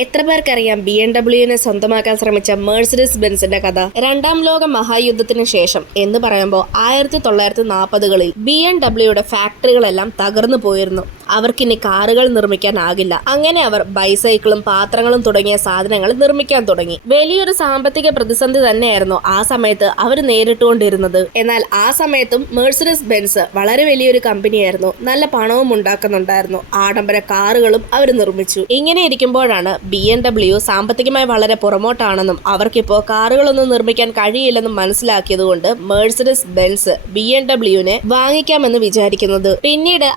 എത്ര പേർക്കറിയാം BMW സ്വന്തമാക്കാൻ ശ്രമിച്ച മെഴ്സിഡസ് ബെൻസിന്റെ കഥ? രണ്ടാം ലോക മഹായുദ്ധത്തിന് ശേഷം എന്ന് പറയുമ്പോൾ 1940കളിൽ BMW ഫാക്ടറികളെല്ലാം തകർന്നു പോയിരുന്നു. അവർക്കിനി കാറുകൾ നിർമ്മിക്കാനാകില്ല. അങ്ങനെ അവർ ബൈസൈക്കിളും പാത്രങ്ങളും തുടങ്ങിയ സാധനങ്ങൾ നിർമ്മിക്കാൻ തുടങ്ങി. വലിയൊരു സാമ്പത്തിക പ്രതിസന്ധി തന്നെയായിരുന്നു ആ സമയത്ത് അവർ നേരിട്ടുകൊണ്ടിരുന്നത്. എന്നാൽ ആ സമയത്തും മെഴ്സിഡസ് ബെൻസ് വളരെ വലിയൊരു കമ്പനിയായിരുന്നു. നല്ല പണവും ഉണ്ടാക്കുന്നുണ്ടായിരുന്നു. ആഡംബര കാറുകളും അവർ നിർമ്മിച്ചു. ഇങ്ങനെ ഇരിക്കുമ്പോഴാണ് BMW സാമ്പത്തികമായി വളരെ പുറമോട്ടാണെന്നും അവർക്കിപ്പോൾ കാറുകളൊന്നും നിർമ്മിക്കാൻ കഴിയില്ലെന്നും മനസ്സിലാക്കിയതുകൊണ്ട് മെഴ്സിഡസ് ബെൻസ് BMW വാങ്ങിക്കാമെന്ന് വിചാരിക്കുന്നത്. പിന്നീട്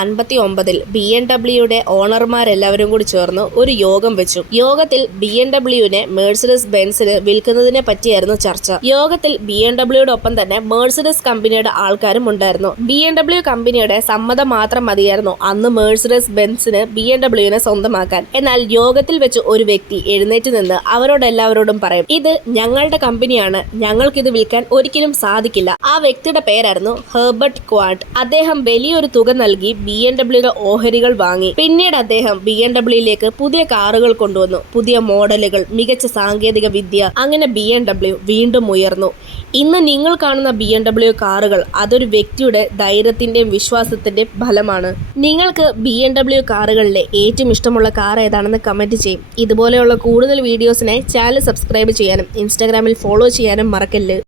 1959 BMW ഓണർമാരെല്ലാവരും കൂടി ചേർന്ന് ഒരു യോഗം വെച്ചു. യോഗത്തിൽ BMW മെഴ്സിഡസ് ബെൻസിന് വിൽക്കുന്നതിനെ പറ്റിയായിരുന്നു ചർച്ച. യോഗത്തിൽ BMW ഒപ്പം തന്നെ മെഴ്സിഡസ് കമ്പനിയുടെ ആൾക്കാരും ഉണ്ടായിരുന്നു. BMW കമ്പനിയുടെ സമ്മതം മാത്രം മതിയായിരുന്നു അന്ന് മെഴ്സിഡസ് ബെൻസിന് BMW സ്വന്തമാക്കാൻ. എന്നാൽ യോഗത്തിൽ വെച്ച് ഒരു വ്യക്തി എഴുന്നേറ്റ് നിന്ന് അവരോടെല്ലാവരോടും പറയും, ഇത് ഞങ്ങളുടെ കമ്പനിയാണ്, ഞങ്ങൾക്കിത് വിൽക്കാൻ ഒരിക്കലും സാധിക്കില്ല. ആ വ്യക്തിയുടെ പേരായിരുന്നു ഹെർബർട്ട് ക്വാഡ്. അദ്ദേഹം വലിയൊരു തുക നൽകി BMW ഓഹരികൾ വാങ്ങി. പിന്നീട് അദ്ദേഹം BMW പുതിയ കാറുകൾ കൊണ്ടുവന്നു, പുതിയ മോഡലുകൾ, മികച്ച സാങ്കേതിക വിദ്യ. അങ്ങനെ BMW വീണ്ടും ഉയർന്നു. ഇന്ന് നിങ്ങൾ കാണുന്ന BMW കാറുകൾ അതൊരു വ്യക്തിയുടെ ധൈര്യത്തിന്റെയും വിശ്വാസത്തിന്റെയും ഫലമാണ്. നിങ്ങൾക്ക് BMW കാറുകളിലെ ഏറ്റവും ഇഷ്ടമുള്ള കാർ ഏതാണെന്ന് കമന്റ് ചെയ്യും. ഇതുപോലെയുള്ള കൂടുതൽ വീഡിയോസിനായി ചാനൽ സബ്സ്ക്രൈബ് ചെയ്യാനും ഇൻസ്റ്റാഗ്രാമിൽ ഫോളോ ചെയ്യാനും മറക്കല്ല്.